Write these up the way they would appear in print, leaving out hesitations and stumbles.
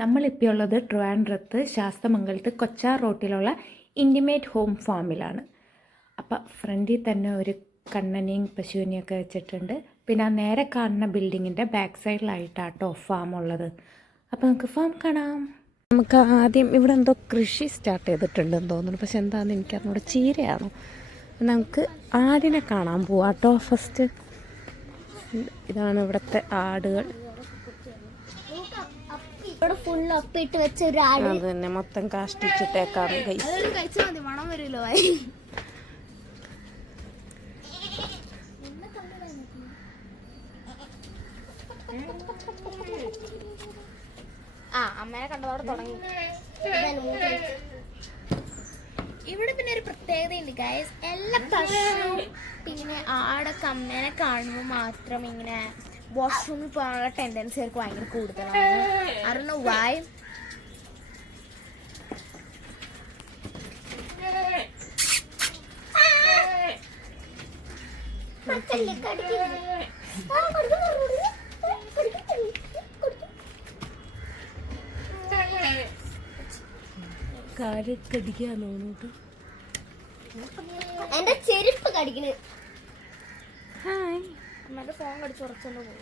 നമ്മളിപ്പോൾ ഉള്ളത് ട്രിവാൻഡ്രത്ത് ശാസ്തമംഗലത്ത് കൊച്ചാർ റോട്ടിലുള്ള ഇൻറ്റിമേറ്റ് ഹോം ഫാമിലാണ്. അപ്പം ഫ്രണ്ടിൽ തന്നെ ഒരു കണ്ണനെയും പശുവിനെയൊക്കെ വെച്ചിട്ടുണ്ട്. പിന്നെ ആ നേരെ കാണുന്ന ബിൽഡിങ്ങിൻ്റെ ബാക്ക് സൈഡിലായിട്ടാട്ടോ ഫാം ഉള്ളത്. അപ്പോൾ നമുക്ക് ഫാം കാണാം. നമുക്ക് ആദ്യം ഇവിടെ എന്തോ കൃഷി സ്റ്റാർട്ട് ചെയ്തിട്ടുണ്ടെന്ന് തോന്നുന്നു. പക്ഷെ എന്താണെന്ന് എനിക്കറിഞ്ഞൂടെ, ചീരയാണോ? നമുക്ക് ആടിനെ കാണാൻ പോവാം കേട്ടോ. ഫസ്റ്റ് ഇതാണ് ഇവിടുത്തെ ആടുകൾ. അത് തന്നെ മൊത്തം കാഷ്ടിച്ചിട്ടേക്കാണ്. അമ്മേനെ കണ്ടതോടെ തുടങ്ങി. ഇവിടെ പിന്നെ ഒരു പ്രത്യേകതയുണ്ട് ഗൈസ്. എല്ലാ പശുവും പിന്നെ ആടൊക്കെ അമ്മേനെ കാണുമ്പോൾ മാത്രം ഇങ്ങനെ വാഷ്റൂമിൽ പോകാനുള്ള ടെൻഡൻസി അവർക്ക് ഭയങ്കര കൂടുതലാണ്. I don't know why. എന്റെ ചെരുപ്പ് കടിക്കണ്. അമ്മയുടെ ഫോൺ കടിച്ച് ഉറച്ചോണ്ട് പോകും.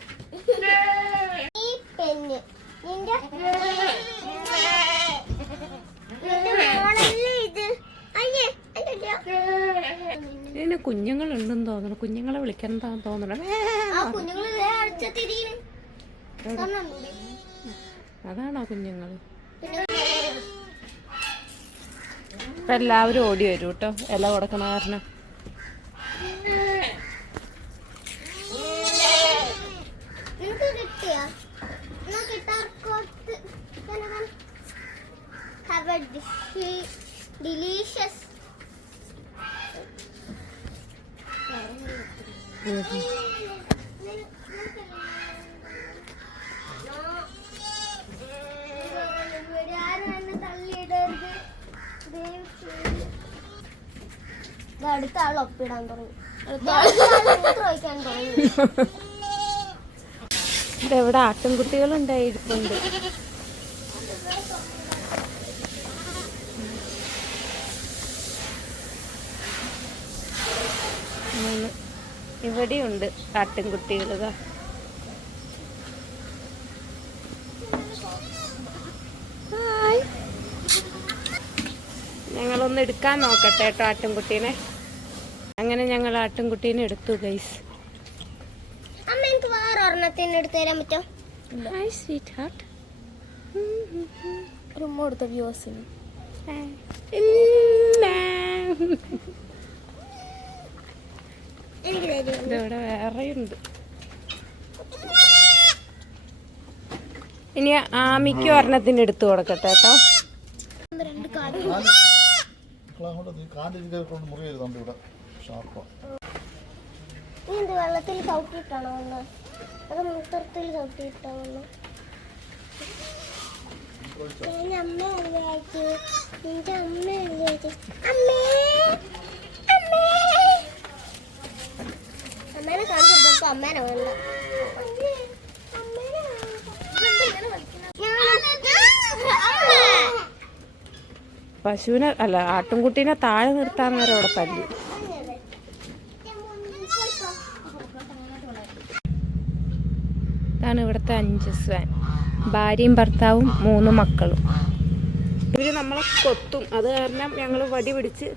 ഈ പെണ്ണ് ഇതിന് കുഞ്ഞുങ്ങളുണ്ടെന്ന് തോന്നുന്നു. കുഞ്ഞുങ്ങളെ വിളിക്കണ്ടെന്ന് തോന്നണം. അതാണോ കുഞ്ഞുങ്ങൾ? ഇപ്പം എല്ലാവരും ഓടി വരും കേട്ടോ, ഇല കൊടുക്കണ കാരണം. Delicious. അടുത്ത ആൾ ഒപ്പിടാൻ തുടങ്ങി. ഇതെവിടെ ആട്ടിൻകുട്ടികളുണ്ടായിരിക്കുന്നുണ്ട്. ഇവിടെയുണ്ട് ആട്ടിൻകുട്ടികൾ. ഞങ്ങളൊന്ന് എടുക്കാൻ നോക്കട്ടെ കേട്ടോ ആട്ടിൻകുട്ടീനെ. അങ്ങനെ ഞങ്ങൾ ആട്ടിൻകുട്ടീനെ എടുത്തു ഗൈസ്. അമ്മ എനിക്ക് വേറെ ഒരെണ്ണത്തിന് എടുത്ത് തരാൻ പറ്റുമോ? Hi sweet heart. ഉമ്മ കൊടുത്ത വ്യൂസിന് ഇവിടെ വേറെയുണ്ട്. ഇനി ആമിക്ക് ഒരെണ്ണത്തിന് എടുത്തു കൊടുക്കട്ടെ കേട്ടോ. വെള്ളത്തിൽ ചവിട്ടിയിട്ടാണോ വന്ന്? അത് മൂത്രത്തിൽ ചവിട്ടിയിട്ടാണോ? അമ്മേനെ കാണിച്ചു കൊടുത്തപ്പോ അമ്മേനെ വേണ്ട. പശുവിനെ അല്ല ആട്ടിൻകുട്ടീനെ താഴെ നിർത്താൻ നേരം അവിടെ തല്ലി. ഇതാണ് ഇവിടുത്തെ 5 സ്വാൻ. ഭാര്യയും ഭർത്താവും 3 മക്കളും. ഇവര് നമ്മളെ കൊത്തും. അത് കാരണം ഞങ്ങൾ വടി പിടിച്ച്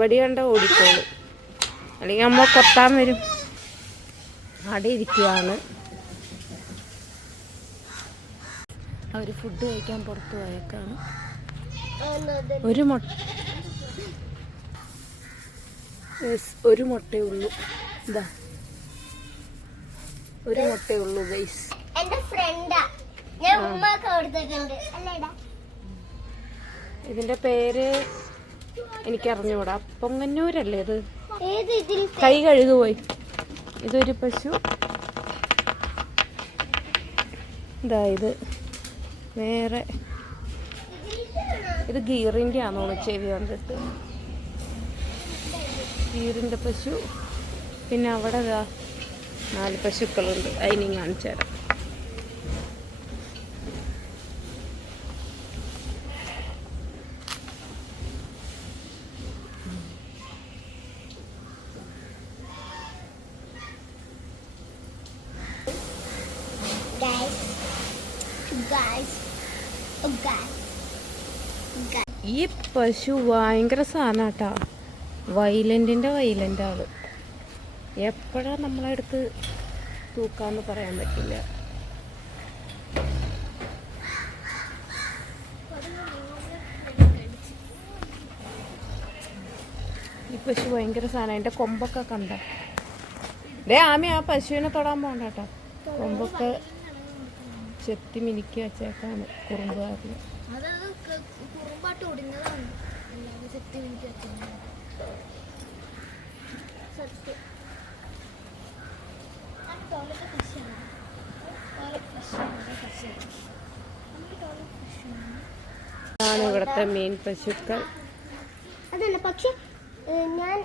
വടി കണ്ട ഓടിക്കോളൂ, അല്ലെങ്കിൽ നമ്മൾ കൊത്താൻ വരും. അവിടെ ഇരിക്കുകയാണ്. അവർ ഫുഡ് കഴിക്കാൻ പുറത്ത് പോയേക്കാണ്. ഒരു മുട്ടയേ ഉള്ളൂ. ഇതാ ഒരു മുട്ടയേ ഉള്ളൂ ഗൈസ്. ഇതിന്റെ പേര് എനിക്കറിഞ്ഞൂടാ. പൊങ്ങന്നൂരല്ലേ ഇത്? കൈ കഴുകുപോയി. ഇതൊരു പശു. ഇതാ ഇത് വേറെ ഇത് ഗീറിൻ്റെ ആണോ ചെവി വന്നിട്ട്. ഗീറിൻ്റെ പശു. പിന്നെ അവിടെ 4 പശുക്കളുണ്ട്. അതിനെ കാണിച്ചു തരാം. ഈ പശു ഭയങ്കര സാധനാട്ടാ. വൈലൻ്റിൻ്റെ ആള്. എപ്പോഴാ നമ്മളടുത്ത് തൂക്കാന്ന് പറയാൻ പറ്റില്ല. ഈ പശു ഭയങ്കര സാധനം. എൻ്റെ കൊമ്പൊക്കെ കണ്ട. ആമി ആ പശുവിനെ തൊടാൻ പോകണ്ട കേട്ടോ. കൊമ്പൊക്കെ ചെത്തി മിനുക്കി വെച്ചേക്കാണ് കുറുമ്പുകാരന്. ആണ് ഇവിടുത്തെ മെയിൻ പശുക്കൾ. അതല്ല, പക്ഷെ ഞാൻ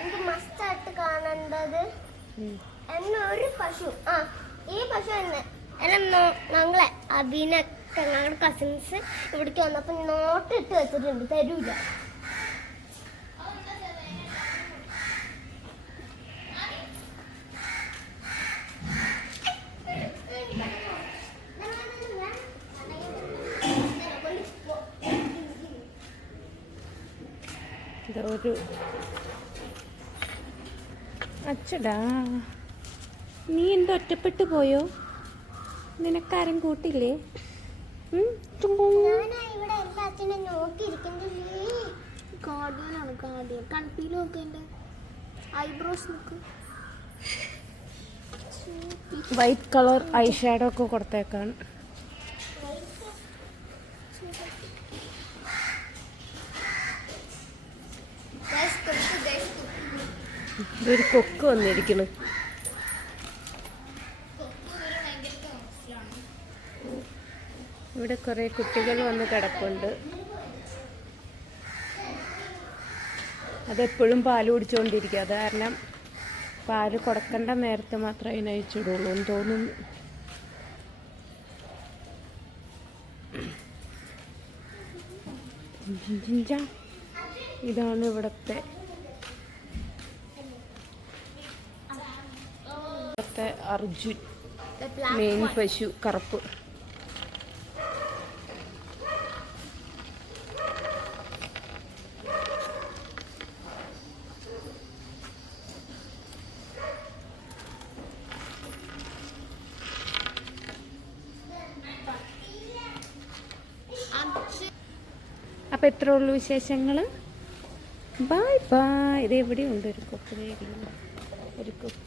എനിക്ക് മസ്റ്റായിട്ട് കാണേണ്ടത് എന്നൊരു പശു. ഈ പശു തന്നെ ഞങ്ങളെ അബീനൊക്കെ ഞങ്ങളുടെ കസിൻസ് ഇവിടേക്ക് വന്നപ്പോൾ നോട്ടിട്ട് വെച്ചിട്ടുണ്ട്, തരൂല. ഒരു അച്ചടാ, നീ എന്താ ഒറ്റപ്പെട്ടു പോയോ? നിനക്കാരും കൂട്ടില്ലേ? വൈറ്റ് കളർ ഐ ഷാഡോ ഒക്കെ കൊടുത്തേക്കാണ്. ഒരു കൊക്ക് വന്നിരിക്കുന്നു. ഇവിടെ കുറേ കുട്ടികൾ വന്ന് കിടപ്പുണ്ട്. അതെപ്പോഴും പാല് കുടിച്ചുകൊണ്ടിരിക്കുക. അത് കാരണം പാല് കൊടുക്കേണ്ട നേരത്തെ മാത്രമേ അതിന് അയച്ചിടുള്ളൂ എന്ന് തോന്നുന്നു. ഇതാണ് ഇവിടുത്തെ അർജുൻ, മെയിൻ പശു, കറുപ്പ്. അപ്പം എത്ര ഉള്ളൂ വിശേഷങ്ങൾ. Bye bye. ഇത് എവിടെയുണ്ട് ഒരു കൊക്ക്? ഒരു കൊക്ക്.